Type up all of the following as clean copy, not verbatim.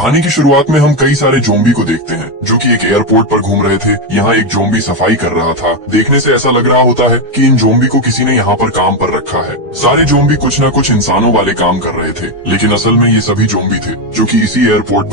कहानी की शुरुआत में हम कई सारे जोम्बी को देखते हैं जो कि एक एयरपोर्ट पर घूम रहे थे। यहाँ एक जोम्बी सफाई कर रहा था। देखने से ऐसा लग रहा होता है कि इन जोम्बी को किसी ने यहाँ पर काम पर रखा है। सारे जोम्बी कुछ न कुछ इंसानों वाले काम कर रहे थे, लेकिन असल में ये सभी जोम्बी थे जो कि इसी एयरपोर्ट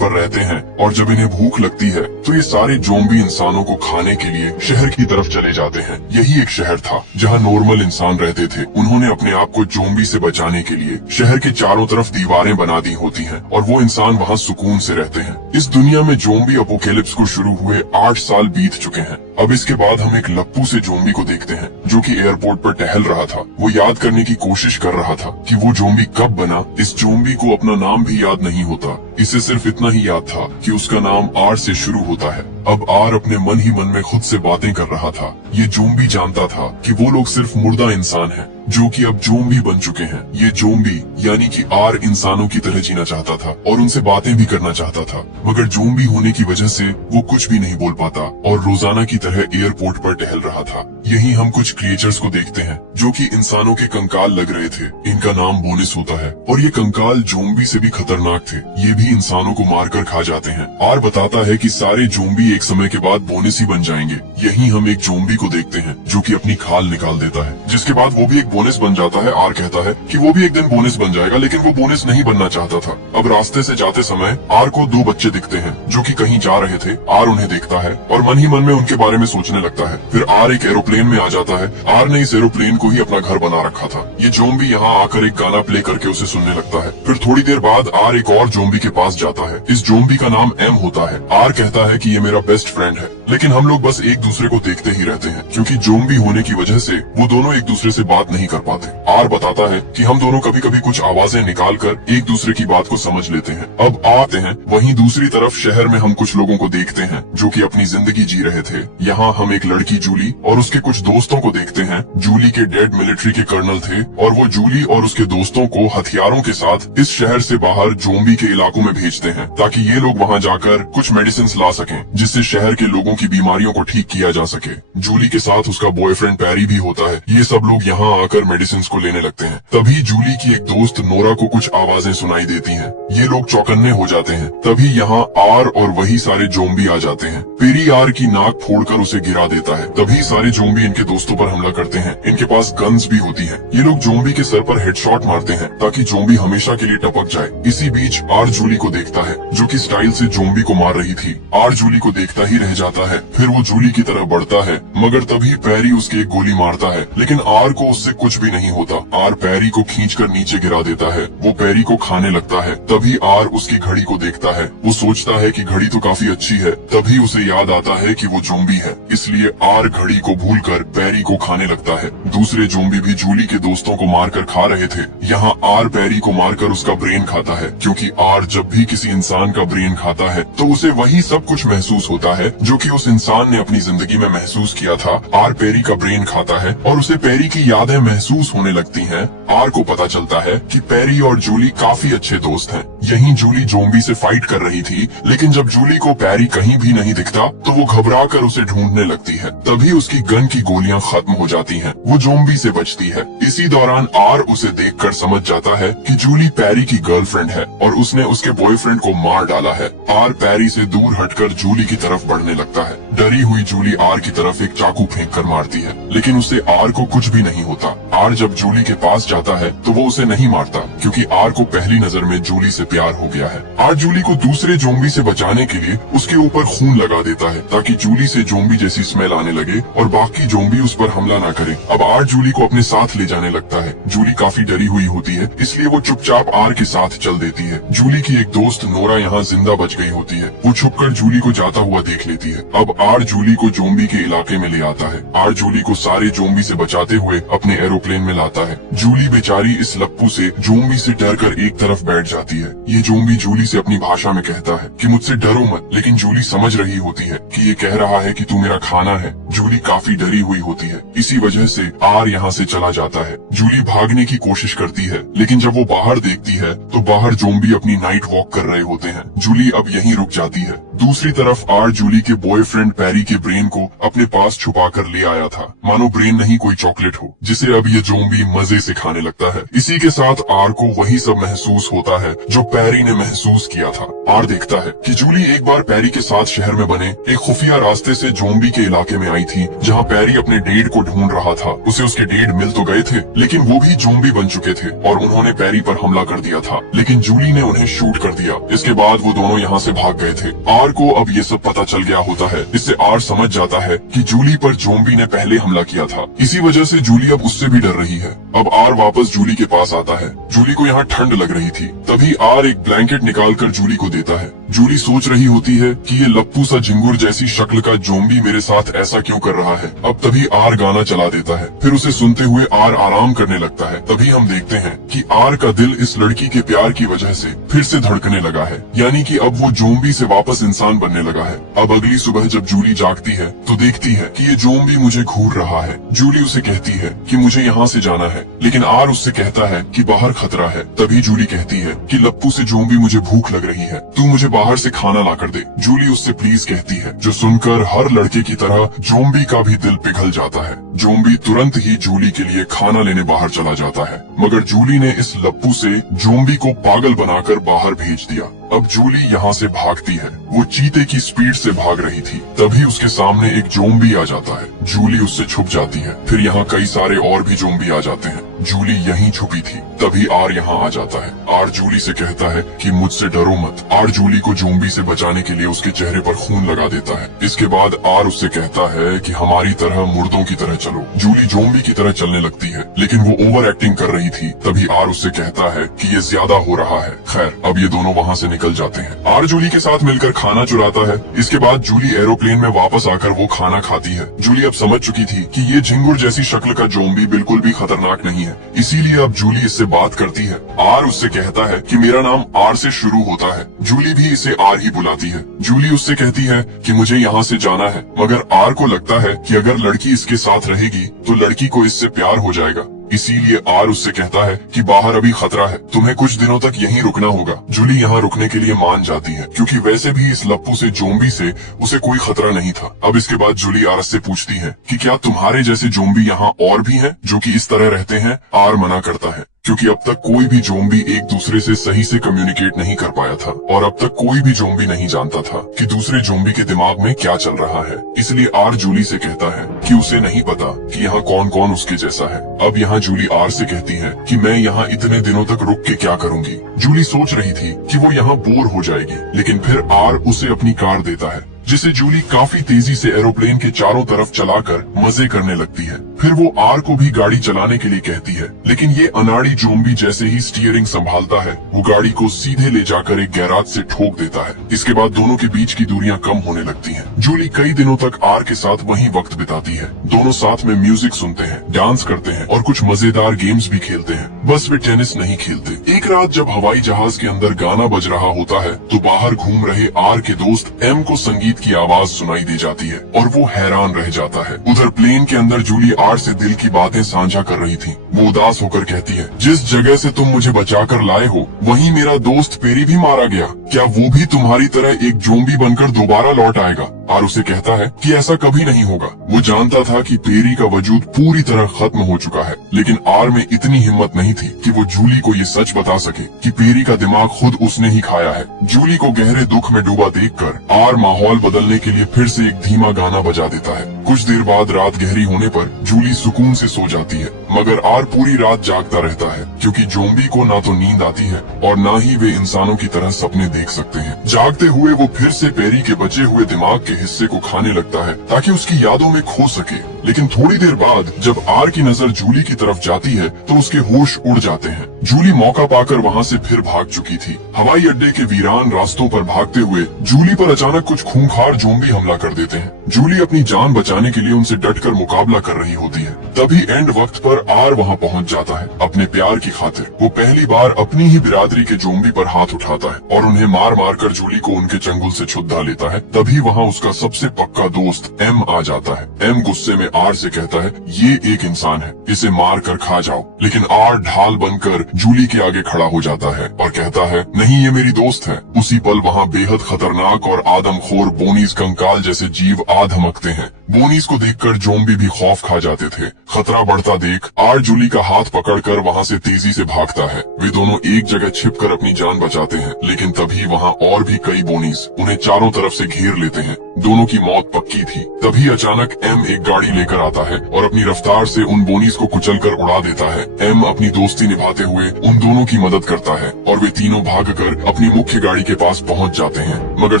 पर रहते हैं। और जब इन्हें भूख लगती है तो ये सारे जोम्बी इंसानों को खाने के लिए शहर की तरफ चले जाते हैं। यही एक शहर था जहाँ नॉर्मल इंसान रहते थे। उन्होंने अपने आप को जोम्बी से बचाने के लिए शहर के चारों तरफ दीवारें बना दी होती हैं और वो इंसान वहाँ सुकून से रहते हैं। इस दुनिया में जोम्बी अपोकेलिप्स को शुरू हुए 8 साल बीत चुके हैं। अब इसके बाद हम एक लप्पू से जोम्बी को देखते हैं जो कि एयरपोर्ट पर टहल रहा था। वो याद करने की कोशिश कर रहा था कि वो जोम्बी कब बना। इस जोम्बी को अपना नाम भी याद नहीं होता। इसे सिर्फ इतना ही याद था कि उसका नाम आर से शुरू होता है। अब आर अपने मन ही मन में खुद से बातें कर रहा था। ये जोम्बी जानता था कि वो लोग सिर्फ मुर्दा इंसान हैं जो कि अब जोम्बी बन चुके हैं। ये जोम्बी यानी कि आर इंसानों की तरह जीना चाहता था और उनसे बातें भी करना चाहता था, मगर जोम्बी होने की वजह से वो कुछ भी नहीं बोल पाता और रोजाना की तरह एयरपोर्ट पर टहल रहा था। यहीं हम कुछ क्रिएचर्स को देखते हैं जो कि इंसानों के कंकाल लग रहे थे। इनका नाम बोनिस होता है और ये कंकाल जोम्बी से भी खतरनाक थे। ये भी इंसानों को मारकर खा जाते हैं। आर बताता है कि सारे जोम्बी एक समय के बाद बोनिस ही बन जाएंगे। यहीं हम एक जोम्बी को देखते हैं जो कि अपनी खाल निकाल देता है, जिसके बाद वो भी एक बोनिस बन जाता है। आर कहता है कि वो भी एक दिन बोनिस बन जाएगा, लेकिन वो बोनिस नहीं बनना चाहता था। अब रास्ते से जाते समय आर को 2 बच्चे दिखते हैं जो कि कहीं जा रहे थे। आर उन्हें देखता है और मन ही मन में उनके बारे में सोचने लगता है। फिर आर एक एरोप्लेन में आ जाता है। आर ने इस एरोप्लेन को ही अपना घर बना रखा था। ये जोम्बी यहाँ आकर एक गाना प्ले करके उसे सुनने लगता है। फिर थोड़ी देर बाद आर एक और जोम्बी के पास जाता है। इस जोम्बी का नाम एम होता है। आर कहता है कि ये मेरा बेस्ट फ्रेंड है, लेकिन हम लोग बस एक दूसरे को देखते ही रहते हैं क्योंकि जोम्बी होने की वजह से वो दोनों एक दूसरे से बात नहीं कर पाते। आर बताता है कि हम दोनों कभी कभी कुछ आवाजें निकाल कर एक दूसरे की बात को समझ लेते हैं। अब आते हैं वहीं दूसरी तरफ शहर में हम कुछ लोगों को देखते हैं जो कि अपनी जिंदगी जी रहे थे। यहाँ हम एक लड़की जूली और उसके कुछ दोस्तों को देखते हैं। जूली के डैड मिलिट्री के कर्नल थे और वो जूली और उसके दोस्तों को हथियारों के साथ इस शहर से बाहर जोम्बी के इलाकों में भेजते हैं ताकि ये लोग वहाँ जाकर कुछ मेडिसिन ला सकें जिससे शहर के लोगों की बीमारियों को ठीक किया जा सके। जूली के साथ उसका बॉयफ्रेंड पैरी भी होता है। ये सब लोग यहाँ आकर मेडिसिन को लेने लगते हैं। तभी जूली की एक दोस्त नोरा को कुछ आवाजें सुनाई देती हैं। ये लोग चौकन्ने हो जाते हैं। तभी यहाँ आर और वही सारे जोम्बी आ जाते हैं। पेरी आर की नाक फोड़कर उसे गिरा देता है। तभी सारे जोम्बी इनके दोस्तों पर हमला करते हैं। इनके पास गन्स भी होती हैं। ये लोग जोम्बी के सर पर हेडशॉट मारते हैं ताकि जोम्बी हमेशा के लिए टपक जाए। इसी बीच आर जूली को देखता है जो कि स्टाइल से जोम्बी को मार रही थी। आर जूली को देखता ही रह जाता है। फिर वो जूली की तरफ बढ़ता है, मगर तभी पैरी उसके एक गोली मारता है, लेकिन आर को उससे कुछ भी नहीं होता। आर पैरी को खींचकर नीचे गिरा देता है। वो पैरी को खाने लगता है। तभी आर उसकी घड़ी को देखता है। वो सोचता है कि घड़ी तो काफी अच्छी है। तभी उसे याद आता है कि वो जोम्बी है, इसलिए आर घड़ी को भूलकर पैरी को खाने लगता है। दूसरे जोम्बी भी जूली के दोस्तों को मारकर खा रहे थे। यहाँ आर पैरी को मारकर उसका ब्रेन खाता है, क्योंकि आर जब भी किसी इंसान का ब्रेन खाता है तो उसे वही सब कुछ महसूस होता है जो कि उस इंसान ने अपनी जिंदगी में महसूस किया था। आर पैरी का ब्रेन खाता है और उसे पैरी की यादें महसूस होने लगती हैं। आर को पता चलता है कि पैरी और जूली काफी अच्छे दोस्त हैं। यहीं जूली जोम्बी से फाइट कर रही थी, लेकिन जब जूली को पैरी कहीं भी नहीं दिखता तो वो घबराकर उसे ढूंढने लगती है। तभी उसकी गन की गोलियां खत्म हो जाती हैं। वो जोम्बी से बचती है। इसी दौरान आर उसे देखकर समझ जाता है कि जूली पैरी की गर्लफ्रेंड है और उसने उसके बॉयफ्रेंड को मार डाला है। आर पैरी से दूर हटकर जूली की तरफ बढ़ने लगता है। डरी हुई जूली आर की तरफ एक चाकू फेंक कर मारती है, लेकिन उससे आर को कुछ भी नहीं होता। आर जब जूली के पास जाता है तो वो उसे नहीं मारता, क्योंकि आर को पहली नजर में जूली से प्यार हो गया है। आर जूली को दूसरे जोम्बी से बचाने के लिए उसके ऊपर खून लगा देता है ताकि जूली से जोम्बी जैसी स्मेल आने लगे और बाकी जोम्बी उस पर हमला न करें। अब आर जूली को अपने साथ ले जाने लगता है। जूली काफी डरी हुई होती है, इसलिए वो चुपचाप आर के साथ चल देती है। जूली की एक दोस्त नोरा यहाँ जिंदा बच गई होती है। वो छुपकर जूली को जाता हुआ देख लेती है। अब आर जूली को जोम्बी के इलाके में ले आता है। आर जूली को सारे जोम्बी से बचाते हुए अपने एरोप्लेन में लाता है। जूली बेचारी इस लप्पू से जोम्बी से डरकर एक तरफ बैठ जाती है। ये जोम्बी जूली से अपनी भाषा में कहता है कि मुझसे डरो मत, लेकिन जूली समझ रही होती है कि ये कह रहा है कि तू मेरा खाना है। जूली काफी डरी हुई होती है। इसी वजह से आर यहाँ से चला जाता है। जूली भागने की कोशिश करती है, लेकिन जब वो बाहर देखती है तो बाहर जोम्बी अपनी नाइट वॉक कर रहे होते हैं। जूली अब यहीं रुक जाती है। दूसरी तरफ आर जूली के बॉयफ्रेंड पैरी के ब्रेन को अपने पास छुपा कर ले आया था, मानो ब्रेन नहीं कोई चॉकलेट हो जिसे अब ये जोम्बी मजे से खाने आने लगता है। इसी के साथ आर को वही सब महसूस होता है जो पैरी ने महसूस किया था। आर देखता है कि जूली एक बार पैरी के साथ शहर में बने एक खुफिया रास्ते से जोम्बी के इलाके में आई थी, जहाँ पैरी अपने डेड को ढूंढ रहा था। उसे उसके डेड मिल तो गए थे, लेकिन वो भी जोम्बी बन चुके थे और उन्होंने पैरी पर हमला कर दिया था, लेकिन जूली ने उन्हें शूट कर दिया। इसके बाद वो दोनों यहाँ से भाग गए थे। आर को अब ये सब पता चल गया होता है। इससे आर समझ जाता है कि जूली पर जोम्बी ने पहले हमला किया था। इसी वजह से जूली अब उससे भी डर रही है। अब आर वापस जूली के पास आता है। जूली को यहाँ ठंड लग रही थी। तभी आर एक ब्लैंकेट निकालकर जूली को देता है। जूली सोच रही होती है कि ये लप्पू सा झिंगुर जैसी शक्ल का जोम्बी मेरे साथ ऐसा क्यों कर रहा है। अब तभी आर गाना चला देता है। फिर उसे सुनते हुए आर आराम करने लगता है। तभी हम देखते हैं कि आर का दिल इस लड़की के प्यार की वजह से फिर से धड़कने लगा है, यानी कि अब वो जोम्बी से वापस इंसान बनने लगा है। अब अगली सुबह जब जूली जागती है तो देखती है कि ये जोम्बी मुझे घूर रहा है। जूली उसे कहती है कि मुझे यहाँ से जाना है, लेकिन आर उससे कहता है कि बाहर खतरा है। तभी जूली कहती है कि लप्पू से जोम्बी मुझे भूख लग रही है, तू मुझे बाहर से खाना ला कर दे। जूली उससे प्लीज कहती है, जो सुनकर हर लड़के की तरह जोम्बी का भी दिल पिघल जाता है। जोम्बी तुरंत ही जूली के लिए खाना लेने बाहर चला जाता है, मगर जूली ने इस लप्पू से जोम्बी को पागल बनाकर बाहर भेज दिया। अब जूली यहाँ से भागती है। वो चीते की स्पीड से भाग रही थी। तभी उसके सामने एक जोम्बी आ जाता है। जूली उससे छुप जाती है। फिर यहाँ कई सारे और भी जोम्बी आ जाते हैं। जूली यहीं छुपी थी। तभी आर यहाँ आ जाता है। आर जूली से कहता है कि मुझसे डरो मत। आर जूली को जोम्बी से बचाने के लिए उसके चेहरे पर खून लगा देता है। इसके बाद आर उससे कहता है कि हमारी तरह मुर्दों की तरह चलो। जूली जोम्बी की तरह चलने लगती है, लेकिन वो ओवर एक्टिंग कर रही थी। तभी आर उससे कहता है कि ये ज्यादा हो रहा है। खैर, अब ये दोनों वहाँ से निकल जाते हैं। आर जूली के साथ मिलकर खाना चुराता है। इसके बाद जूली एरोप्लेन में वापस आकर वो खाना खाती है। जूली अब समझ चुकी थी कि ये झिंगुर जैसी शक्ल का जोम्बी बिल्कुल भी खतरनाक नहीं है, इसीलिए अब जूली इससे बात करती है। आर उससे कहता है कि मेरा नाम आर से शुरू होता है। जूली भी इसे आर ही बुलाती है। जूली उससे कहती है कि मुझे यहाँ से जाना है, मगर आर को लगता है कि अगर लड़की इसके साथ रहेगी तो लड़की को इससे प्यार हो जाएगा। इसीलिए आर उससे कहता है कि बाहर अभी खतरा है, तुम्हें कुछ दिनों तक यहीं रुकना होगा। जूली यहाँ रुकने के लिए मान जाती है, क्योंकि वैसे भी इस लप्पू से जोम्बी से उसे कोई खतरा नहीं था। अब इसके बाद जूली आर से पूछती है कि क्या तुम्हारे जैसे जोम्बी यहाँ और भी हैं जो कि इस तरह रहते हैं। आर मना करता है, क्योंकि अब तक कोई भी जोम्बी एक दूसरे से सही से कम्युनिकेट नहीं कर पाया था, और अब तक कोई भी जोम्बी नहीं जानता था कि दूसरे जोम्बी के दिमाग में क्या चल रहा है। इसलिए आर जूली से कहता है कि उसे नहीं पता कि यहाँ कौन कौन उसके जैसा है। अब यहाँ जूली आर से कहती है कि मैं यहाँ इतने दिनों तक रुक के क्या करूँगी। जूली सोच रही थी कि वो यहाँ बोर हो जाएगी, लेकिन फिर आर उसे अपनी कार देता है, जिसे जूली काफी तेजी से एरोप्लेन के चारों तरफ चलाकर मजे करने लगती है। फिर वो आर को भी गाड़ी चलाने के लिए कहती है, लेकिन ये अनाड़ी जोम्बी जैसे ही स्टीयरिंग संभालता है, वो गाड़ी को सीधे ले जाकर एक गैराज से ठोक देता है। इसके बाद दोनों के बीच की दूरियां कम होने लगती हैं। जूली कई दिनों तक आर के साथ वहीं वक्त बिताती है। दोनों साथ में म्यूजिक सुनते हैं, डांस करते हैं और कुछ मजेदार गेम्स भी खेलते हैं। बस वे टेनिस नहीं खेलते। एक रात जब हवाई जहाज के अंदर गाना बज रहा होता है तो बाहर घूम रहे आर के दोस्त एम को संगीत की आवाज सुनाई दे जाती है और वो हैरान रह जाता है। उधर प्लेन के अंदर जूली आर से दिल की बातें साझा कर रही थी। वो उदास होकर कहती है, जिस जगह से तुम मुझे बचाकर लाए हो वहीं मेरा दोस्त पेरी भी मारा गया। क्या वो भी तुम्हारी तरह एक जोम्बी बनकर दोबारा लौट आएगा? आर उसे कहता है कि ऐसा कभी नहीं होगा। वो जानता था कि पेरी का वजूद पूरी तरह खत्म हो चुका है, लेकिन आर में इतनी हिम्मत नहीं थी कि वो जूली को ये सच बता सके कि पेरी का दिमाग खुद उसने ही खाया है। जूली को गहरे दुख में डूबा देखकर आर माहौल बदलने के लिए फिर से एक धीमा गाना बजा देता है। कुछ देर बाद रात गहरी होने पर जूली सुकून से सो जाती है, मगर आर पूरी रात जागता रहता है, क्योंकि जोम्बी को ना तो नींद आती है और ना ही वे इंसानों की तरह सपने देख सकते हैं। जागते हुए वो फिर से पेरी के बचे हुए दिमाग के हिस्से को खाने लगता है ताकि उसकी यादों में खो सके। लेकिन थोड़ी देर बाद जब आर की नजर जूली की तरफ जाती है तो उसके होश उड़ जाते हैं। जूली मौका पाकर वहाँ से फिर भाग चुकी थी। हवाई अड्डे के वीरान रास्तों पर भागते हुए जूली पर अचानक कुछ खूंखार जोम्बी हमला कर देते हैं। जूली अपनी जान बचाने के लिए उनसे डटकर मुकाबला कर रही होती है। तभी एंड वक्त पर आर वहाँ पहुँच जाता है। अपने प्यार की खातिर वो पहली बार अपनी ही बिरादरी के जोम्बी पर हाथ उठाता है और उन्हें मार मार कर जूली को उनके चंगुल से छुड़ा लेता है। तभी वहाँ उसका सबसे पक्का दोस्त एम आ जाता है। एम गुस्से में आर से कहता है, ये एक इंसान है, इसे मार कर खा जाओ। लेकिन आर ढाल बनकर जूली के आगे खड़ा हो जाता है और कहता है, नहीं ये मेरी दोस्त है। उसी पल वहाँ बेहद खतरनाक और आदमखोर बोनीज कंकाल जैसे जीव आ धमकते हैं। बोनीज को देखकर जोम्बी भी खौफ खा जाते थे। खतरा बढ़ता देख आर जूली का हाथ पकड़कर वहाँ से तेजी से भागता है। वे दोनों एक जगह छिपकर अपनी जान बचाते हैं, लेकिन तभी वहाँ और भी कई बोनीज उन्हें चारों तरफ से घेर लेते हैं। दोनों की मौत पक्की थी। तभी अचानक एम एक गाड़ी लेकर आता है और अपनी रफ्तार से उन बोनीज को कुचलकर उड़ा देता है। एम अपनी दोस्ती निभाते हुए उन दोनों की मदद करता है और वे तीनों भागकर अपनी मुख्य गाड़ी के पास पहुंच जाते हैं। मगर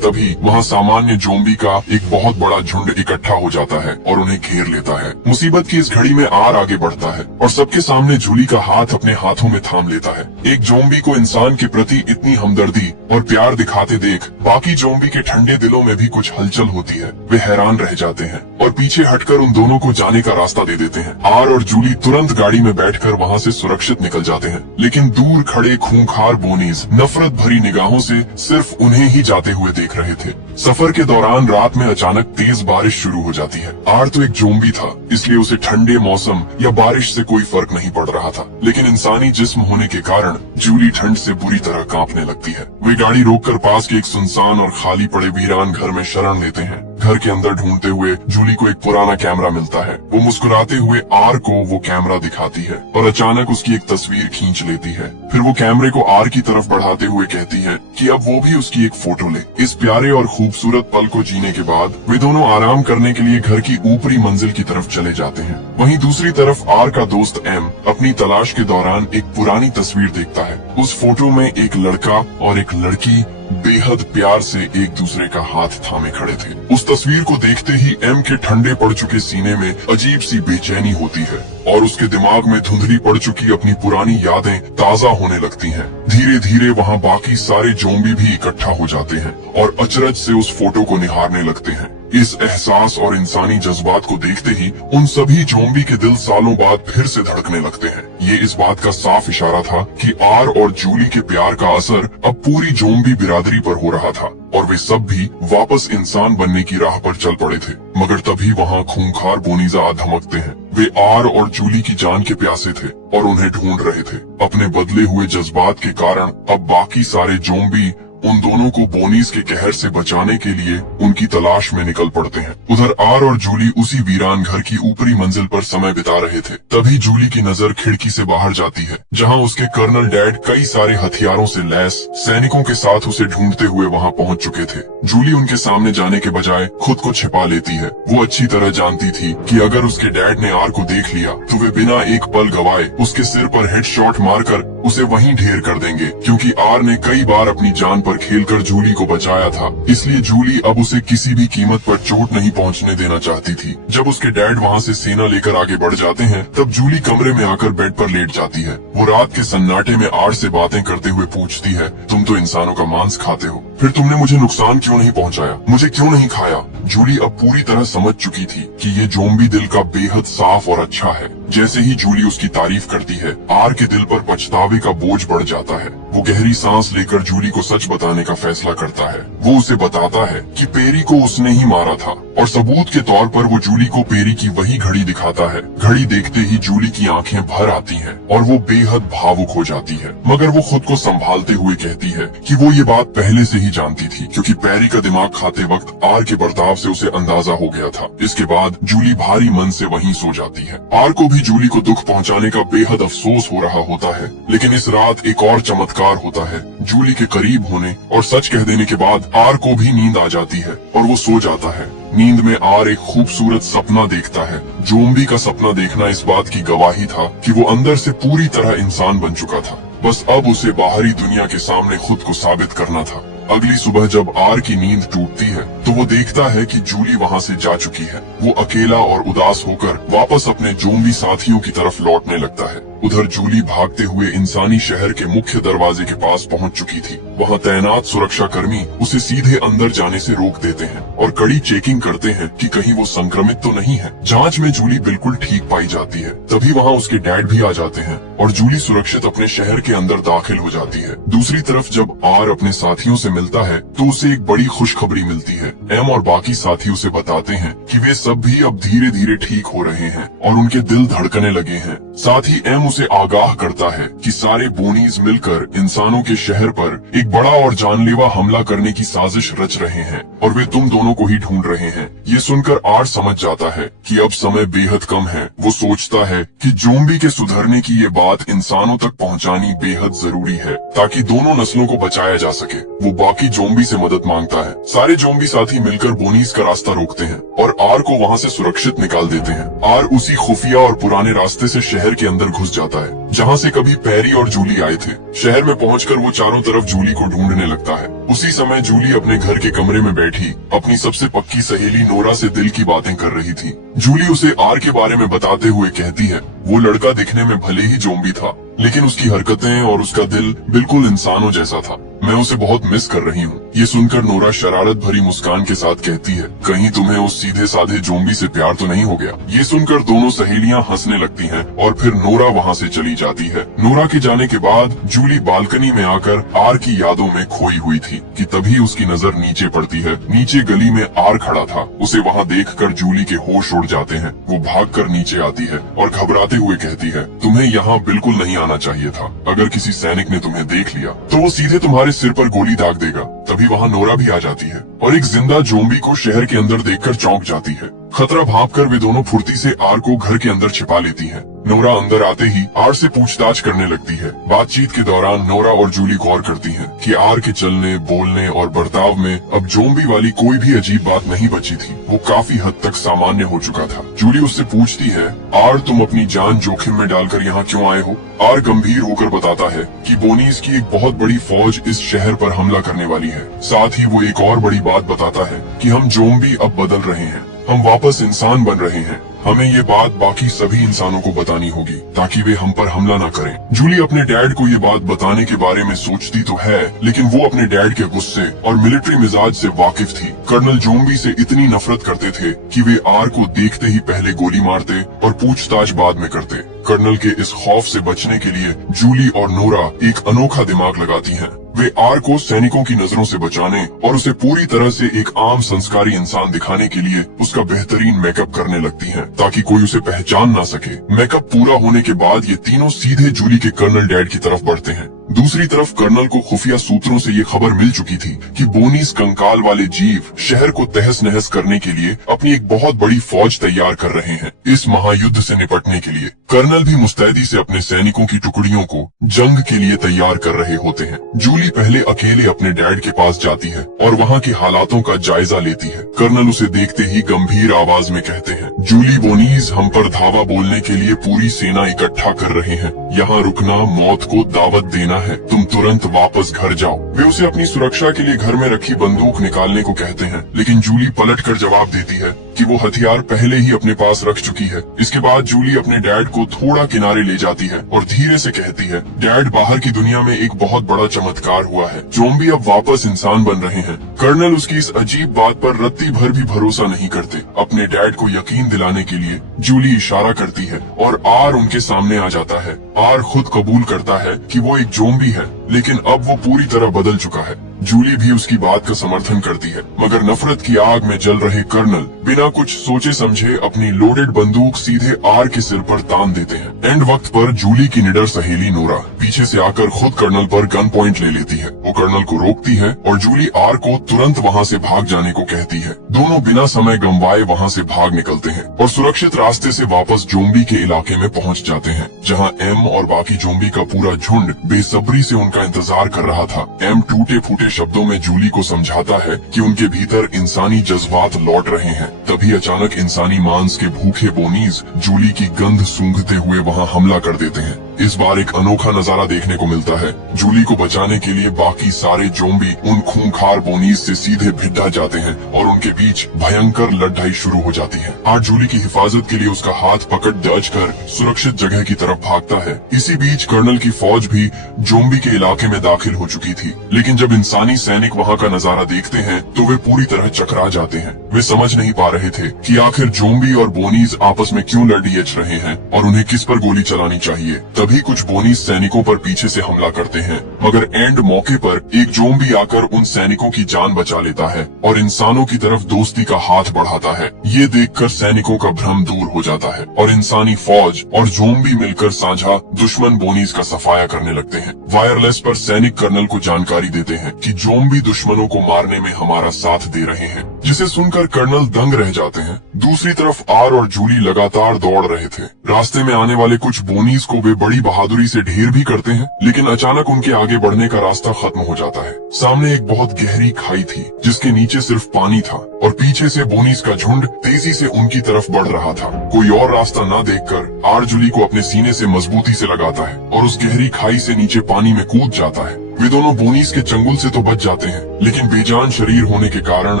तभी वहां सामान्य जोम्बी का एक बहुत बड़ा झुंड इकट्ठा हो जाता है और उन्हें घेर लेता है। मुसीबत की इस घड़ी में आर आगे बढ़ता है और सबके सामने जूली का हाथ अपने हाथों में थाम लेता है। एक जोम्बी को इंसान के प्रति इतनी हमदर्दी और प्यार दिखाते देख बाकी जोम्बी के ठंडे दिलों में भी कुछ हलचल होती है। वे हैरान रह जाते हैं और पीछे हटकर उन दोनों को जाने का रास्ता दे देते हैं। आर और जूली तुरंत गाड़ी में बैठकर वहाँ से सुरक्षित निकल जाते हैं, लेकिन दूर खड़े खूंखार बोनीज नफरत भरी निगाहों से सिर्फ उन्हें ही जाते हुए देख रहे थे। सफर के दौरान रात में अचानक तेज बारिश शुरू हो जाती है। आर तो एक जोम्बी था, इसलिए उसे ठंडे मौसम या बारिश से कोई फर्क नहीं पड़ रहा था, लेकिन इंसानी जिस्म होने के कारण जूली ठंड से बुरी तरह कांपने लगती है। वे गाड़ी रोककर पास के एक सुनसान और खाली पड़े वीरान घर में शरण लेते हैं। घर के अंदर ढूंढते हुए जूली को एक पुराना कैमरा मिलता है। वो मुस्कुराते हुए आर को वो कैमरा दिखाती है और अचानक उसकी एक तस्वीर खींच लेती है। फिर वो कैमरे को आर की तरफ बढ़ाते हुए कहती है कि अब वो भी उसकी एक फोटो ले। इस प्यारे और खूबसूरत पल को जीने के बाद वे दोनों आराम करने के लिए घर की ऊपरी मंजिल की तरफ चले जाते हैं। वहीं दूसरी तरफ आर का दोस्त एम अपनी तलाश के दौरान एक पुरानी तस्वीर देखता है। उस फोटो में एक लड़का और एक लड़की बेहद प्यार से एक दूसरे का हाथ थामे खड़े थे। उस तस्वीर को देखते ही एम के ठंडे पड़ चुके सीने में अजीब सी बेचैनी होती है और उसके दिमाग में धुंधली पड़ चुकी अपनी पुरानी यादें ताजा होने लगती हैं। धीरे धीरे वहाँ बाकी सारे जोम्बी भी इकट्ठा हो जाते हैं और अचरज से उस फोटो को निहारने लगते हैं। इस एहसास और इंसानी जज्बात को देखते ही उन सभी जोम्बी के दिल सालों बाद फिर से धड़कने लगते हैं। ये इस बात का साफ इशारा था कि आर और जूली के प्यार का असर अब पूरी जोम्बी बिरादरी पर हो रहा था और वे सब भी वापस इंसान बनने की राह पर चल पड़े थे। मगर तभी वहाँ खूंखार बोनीजा आ धमकते हैं। वे आर और जूली की जान के प्यासे थे और उन्हें ढूंढ रहे थे। अपने बदले हुए जज्बात के कारण अब बाकी सारे जोम्बी उन दोनों को बोनीज के कहर से बचाने के लिए उनकी तलाश में निकल पड़ते हैं। उधर आर और जूली उसी वीरान घर की ऊपरी मंजिल पर समय बिता रहे थे। तभी जूली की नजर खिड़की से बाहर जाती है, जहां उसके कर्नल डैड कई सारे हथियारों से लैस सैनिकों के साथ उसे ढूंढते हुए वहां पहुंच चुके थे। जूली उनके सामने जाने के बजाय खुद को छिपा लेती है। वो अच्छी तरह जानती थी कि अगर उसके डैड ने आर को देख लिया तो वे बिना एक पल गवाए उसके सिर पर हेडशॉट मारकर उसे वहीं ढेर कर देंगे, क्योंकि आर ने कई बार अपनी जान पर खेलकर जूली को बचाया था। इसलिए जूली अब उसे किसी भी कीमत पर चोट नहीं पहुंचने देना चाहती थी। जब उसके डैड वहां से सेना लेकर आगे बढ़ जाते हैं, तब जूली कमरे में आकर बेड पर लेट जाती है। वो रात के सन्नाटे में आर से बातें करते हुए पूछती है, तुम तो इंसानों का मांस खाते हो, फिर तुमने मुझे नुकसान क्यों नहीं पहुंचाया, मुझे क्यों नहीं खाया? जूली अब पूरी तरह समझ चुकी थी कि ये जोम्बी दिल का बेहद साफ और अच्छा है। जैसे ही जूली उसकी तारीफ करती है, आर के दिल पर पछतावे का बोझ बढ़ जाता है। वो गहरी सांस लेकर जूली को सच बताने का फैसला करता है। वो उसे बताता है कि पेरी को उसने ही मारा था और सबूत के तौर पर वो जूली को पेरी की वही घड़ी दिखाता है। घड़ी देखते ही जूली की आंखें भर आती हैं और वो बेहद भावुक हो जाती है, मगर वो खुद को संभालते हुए कहती है कि वो ये बात पहले से ही जानती थी, क्योंकि पेरी का दिमाग खाते वक्त आर के बर्ताव से उसे अंदाजा हो गया था। इसके बाद जूली भारी मन से वहीं सो जाती है। आर को भी जूली को दुख पहुंचाने का बेहद अफसोस हो रहा होता है, लेकिन इस रात एक और चमत्कार होता है। जूली के करीब होने और सच कह देने के बाद आर को भी नींद आ जाती है और वो सो जाता है। नींद में आर एक खूबसूरत सपना देखता है। जोम्बी का सपना देखना इस बात की गवाही था कि वो अंदर से पूरी तरह इंसान बन चुका था। बस अब उसे बाहरी दुनिया के सामने खुद को साबित करना था। अगली सुबह जब आर की नींद टूटती है तो वो देखता है कि जूली वहाँ से जा चुकी है। वो अकेला और उदास होकर वापस अपने जोम्बी साथियों की तरफ लौटने लगता है। उधर जूली भागते हुए इंसानी शहर के मुख्य दरवाजे के पास पहुंच चुकी थी। वहां तैनात सुरक्षा कर्मी उसे सीधे अंदर जाने से रोक देते हैं और कड़ी चेकिंग करते हैं कि कहीं वो संक्रमित तो नहीं है। जांच में जूली बिल्कुल ठीक पाई जाती है। तभी वहां उसके डैड भी आ जाते हैं और जूली सुरक्षित अपने शहर के अंदर दाखिल हो जाती है। दूसरी तरफ जब आर अपने साथियों से मिलता है तो उसे एक बड़ी खुशखबरी मिलती है। एम और बाकी साथी उसे बताते हैं कि वे सब भी अब धीरे धीरे ठीक हो रहे हैं और उनके दिल धड़कने लगे हैं। साथ ही एम उसे आगाह करता है कि सारे बोनीज मिलकर इंसानों के शहर पर एक बड़ा और जानलेवा हमला करने की साजिश रच रहे हैं और वे तुम दोनों को ही ढूंढ रहे हैं। ये सुनकर आर समझ जाता है कि अब समय बेहद कम है। वो सोचता है कि जोम्बी के सुधरने की ये बात इंसानों तक पहुंचानी बेहद जरूरी है ताकि दोनों नस्लों को बचाया जा सके। वो बाकी जोम्बी से मदद मांगता है। सारे जोम्बी साथी मिलकर बोनीज का रास्ता रोकते हैं और आर को वहाँ से सुरक्षित निकाल देते हैं। आर उसी खुफिया और पुराने रास्ते से शहर के अंदर घुस जाता है जहाँ से कभी पैरी और जूली आए थे। शहर में पहुंचकर वो चारों तरफ जूली को ढूंढने लगता है। उसी समय जूली अपने घर के कमरे में बैठी अपनी सबसे पक्की सहेली नोरा से दिल की बातें कर रही थी। जूली उसे आर के बारे में बताते हुए कहती है वो लड़का दिखने में भले ही जोम्बी था लेकिन उसकी हरकतें और उसका दिल बिल्कुल इंसानों जैसा था। मैं उसे बहुत मिस कर रही हूँ। ये सुनकर नोरा शरारत भरी मुस्कान के साथ कहती है कहीं तुम्हें उस सीधे साधे जोम्बी से प्यार तो नहीं हो गया। ये सुनकर दोनों सहेलियां हंसने लगती हैं और फिर नोरा वहाँ से चली जाती है। नोरा के जाने के बाद जूली बालकनी में आकर आर की यादों में खोई हुई थी कि तभी उसकी नजर नीचे पड़ती है। नीचे गली में आर खड़ा था। उसे वहाँ देखकर जूली के होश उड़ जाते हैं। वो भागकर नीचे आती है और घबराते हुए कहती है तुम्हें यहाँ बिल्कुल नहीं आना चाहिए था। अगर किसी सैनिक ने तुम्हें देख लिया तो वो सीधे तुम्हारे सिर पर गोली दाग देगा। तभी वहाँ नोरा भी आ जाती है और एक जिंदा जोम्बी को शहर के अंदर देखकर चौंक जाती है। खतरा भांपकर वे दोनों फुर्ती से आर को घर के अंदर छिपा लेती हैं। नोरा अंदर आते ही आर से पूछताछ करने लगती है। बातचीत के दौरान नोरा और जूली गौर करती हैं कि आर के चलने, बोलने और बर्ताव में अब जोम्बी वाली कोई भी अजीब बात नहीं बची थी। वो काफी हद तक सामान्य हो चुका था। जूली उससे पूछती है आर तुम अपनी जान जोखिम में डालकर यहाँ क्यों आए हो? आर गंभीर होकर बताता है कि बोनीज की एक बहुत बड़ी फौज इस शहर पर हमला करने वाली है। साथ ही वो एक और बड़ी बात बताता है कि हम जोम्बी अब बदल रहे हैं, हम वापस इंसान बन रहे हैं। हमें ये बात बाकी सभी इंसानों को बतानी होगी ताकि वे हम पर हमला न करें। जूली अपने डैड को ये बात बताने के बारे में सोचती तो है लेकिन वो अपने डैड के गुस्से और मिलिट्री मिजाज से वाकिफ थी। कर्नल जोम्बी से इतनी नफरत करते थे कि वे आर को देखते ही पहले गोली मारते और पूछताछ बाद में करते। कर्नल के इस खौफ से बचने के लिए जूली और नोरा एक अनोखा दिमाग लगाती हैं। वे आर को सैनिकों की नजरों से बचाने और उसे पूरी तरह से एक आम संस्कारी इंसान दिखाने के लिए उसका बेहतरीन मेकअप करने लगती हैं ताकि कोई उसे पहचान ना सके। मेकअप पूरा होने के बाद ये तीनों सीधे जूली के कर्नल डैड की तरफ बढ़ते हैं। दूसरी तरफ कर्नल को खुफिया सूत्रों से ये खबर मिल चुकी थी कि बोनीज कंकाल वाले जीव शहर को तहस नहस करने के लिए अपनी एक बहुत बड़ी फौज तैयार कर रहे हैं इस महायुद्ध से निपटने के लिए। कर्नल भी मुस्तैदी से अपने सैनिकों की टुकड़ियों को जंग के लिए तैयार कर रहे होते हैं। जूली पहले अकेले अपने डैड के पास जाती है और वहाँ के हालातों का जायजा लेती है। कर्नल उसे देखते ही गंभीर आवाज में कहते हैं जूली बोनीज हम पर धावा बोलने के लिए पूरी सेना इकट्ठा कर रहे हैं। यहाँ रुकना मौत को दावत देना है। तुम तुरंत वापस घर जाओ। वे उसे अपनी सुरक्षा के लिए घर में रखी बंदूक निकालने को कहते हैं लेकिन जूली पलटकर जवाब देती है कि वो हथियार पहले ही अपने पास रख चुकी है। इसके बाद जूली अपने डैड को थोड़ा किनारे ले जाती है और धीरे से कहती है डैड बाहर की दुनिया में एक बहुत बड़ा चमत्कार हुआ है। जोम्बी अब वापस इंसान बन रहे हैं। कर्नल उसकी इस अजीब बात पर रत्ती भर भी भरोसा नहीं करते। अपने डैड को यकीन दिलाने के लिए जूली इशारा करती है और आर उनके सामने आ जाता है। आर खुद कबूल करता है कि वो एक जोम्बी है लेकिन अब वो पूरी तरह बदल चुका है। जूली भी उसकी बात का समर्थन करती है मगर नफरत की आग में जल रहे कर्नल बिना कुछ सोचे समझे अपनी लोडेड बंदूक सीधे आर के सिर पर तान देते हैं। एंड वक्त पर जूली की निडर सहेली नोरा पीछे से आकर खुद कर्नल पर गन पॉइंट ले लेती है। वो कर्नल को रोकती है और जूली आर को तुरंत वहाँ से भाग जाने को कहती है। दोनों बिना समय गंवाए वहाँ से भाग निकलते हैं और सुरक्षित रास्ते से वापस जोम्बी के इलाके में पहुँच जाते हैं जहाँ एम और बाकी जोम्बी का पूरा झुंड बेसब्री से उनका इंतजार कर रहा था। एम टूटे फूटे शब्दों में जूली को समझाता है कि उनके भीतर इंसानी जज्बात लौट रहे हैं। तभी अचानक इंसानी मांस के भूखे बोनीज जूली की गंध सूंघते हुए वहां हमला कर देते हैं। इस बार एक अनोखा नजारा देखने को मिलता है। जूली को बचाने के लिए बाकी सारे जोम्बी उन खूंखार बोनीज से सीधे भिड़ा जाते हैं और उनके बीच भयंकर लड़ाई शुरू हो जाती है। आज जूली की हिफाजत के लिए उसका हाथ पकड़ दर्ज कर सुरक्षित जगह की तरफ भागता है। इसी बीच कर्नल की फौज भी जोम्बी के इलाके में दाखिल हो चुकी थी लेकिन जब इंसानी सैनिक वहाँ का नजारा देखते हैं तो वे पूरी तरह चकरा जाते हैं। वे समझ नहीं पा रहे थे कि आखिर जोम्बी और बोनीज आपस में क्यों लड़ियच रहे हैं और उन्हें किस पर गोली चलानी चाहिए। तभी तभी कुछ बोनीस सैनिकों पर पीछे से हमला करते हैं, मगर एंड मौके पर एक ज़ोंबी आकर उन सैनिकों की जान बचा लेता है और इंसानों की तरफ दोस्ती का हाथ बढ़ाता है। ये देखकर सैनिकों का भ्रम दूर हो जाता है और इंसानी फौज और ज़ोंबी मिलकर साझा दुश्मन बोनीस का सफाया करने लगते हैं। वायरलेस पर सैनिक कर्नल को जानकारी देते हैं कि ज़ोंबी दुश्मनों को मारने में हमारा साथ दे रहे हैं, जिसे सुनकर कर्नल दंग रह जाते हैं। दूसरी तरफ आर और जूली लगातार दौड़ रहे थे। रास्ते में आने वाले कुछ बोनीस को वे बड़ी बहादुरी से ढेर भी करते हैं, लेकिन अचानक उनके आगे बढ़ने का रास्ता खत्म हो जाता है। सामने एक बहुत गहरी खाई थी जिसके नीचे सिर्फ पानी था और पीछे से बोनीस का झुंड तेजी से उनकी तरफ बढ़ रहा था। कोई और रास्ता न देखकर आर जूली को अपने सीने से मजबूती से लगाता है और उस गहरी खाई से नीचे पानी में कूद जाता है। वे दोनों बोनीस के चंगुल से तो बच जाते हैं, लेकिन बेजान शरीर होने के कारण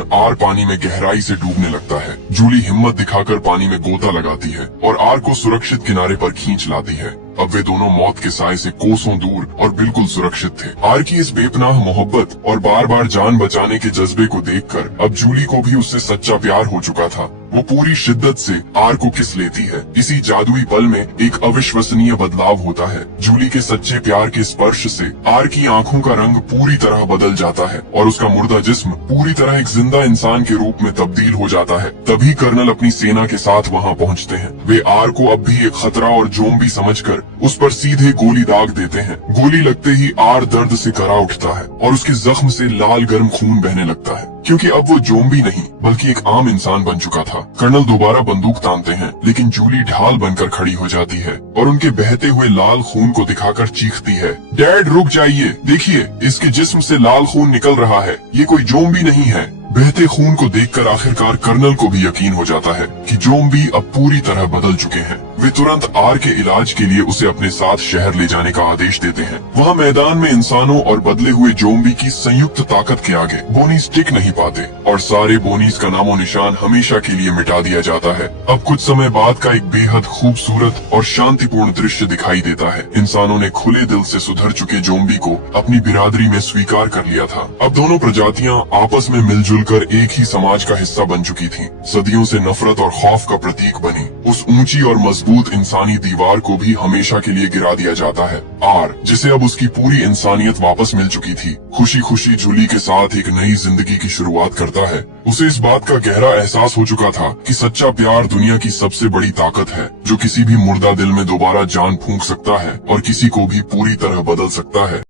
आर पानी में गहराई से डूबने लगता है। जूली हिम्मत दिखाकर पानी में गोता लगाती है और आर को सुरक्षित किनारे पर खींच लाती है। अब वे दोनों मौत के साए से कोसों दूर और बिल्कुल सुरक्षित थे। आर की इस बेपनाह मोहब्बत और बार बार जान बचाने के जज्बे को देखकर अब जूली को भी उससे सच्चा प्यार हो चुका था। वो पूरी शिद्दत से आर को किस लेती है। इसी जादुई पल में एक अविश्वसनीय बदलाव होता है। जूली के सच्चे प्यार के स्पर्श से आर की आंखों का रंग पूरी तरह बदल जाता है और उसका मुर्दा जिस्म पूरी तरह एक जिंदा इंसान के रूप में तब्दील हो जाता है। तभी कर्नल अपनी सेना के साथ वहाँ पहुँचते हैं। वे आर को अब भी एक खतरा और ज़ोंबी समझकर उस पर सीधे गोली दाग देते हैं। गोली लगते ही आर दर्द से करा उठता है और उसके जख्म से लाल गर्म खून बहने लगता है, क्योंकि अब वो ज़ोंबी नहीं बल्कि एक आम इंसान बन चुका था। कर्नल दोबारा बंदूक तानते हैं, लेकिन जूली ढाल बनकर खड़ी हो जाती है और उनके बहते हुए लाल खून को दिखाकर चीखती है, डैड रुक जाइए, देखिए इसके जिस्म से लाल खून निकल रहा है, ये कोई ज़ोंबी नहीं है। बहते खून को देखकर आखिरकार कर्नल को भी यकीन हो जाता है कि ज़ोंबी अब पूरी तरह बदल चुके हैं। वे तुरंत आर के इलाज के लिए उसे अपने साथ शहर ले जाने का आदेश देते हैं। वहाँ मैदान में इंसानों और बदले हुए ज़ोंबी की संयुक्त ताकत के आगे बोनीस टिक नहीं पाते और सारे बोनीस का नामो निशान हमेशा के लिए मिटा दिया जाता है। अब कुछ समय बाद का एक बेहद खूबसूरत और शांतिपूर्ण दृश्य दिखाई देता है। इंसानों ने खुले दिल से सुधर चुके ज़ोंबी को अपनी बिरादरी में स्वीकार कर लिया था। अब दोनों प्रजातियां आपस में मिलजुल कर एक ही समाज का हिस्सा बन चुकी थीं। सदियों से नफरत और खौफ का प्रतीक बनी उस ऊंची और मजबूत इंसानी दीवार को भी हमेशा के लिए गिरा दिया जाता है। आर, जिसे अब उसकी पूरी इंसानियत वापस मिल चुकी थी, खुशी खुशी जूली के साथ एक नई जिंदगी की शुरुआत करता है। उसे इस बात का गहरा एहसास हो चुका था कि सच्चा प्यार दुनिया की सबसे बड़ी ताकत है, जो किसी भी मुर्दा दिल में दोबारा जान फूंक सकता है और किसी को भी पूरी तरह बदल सकता है।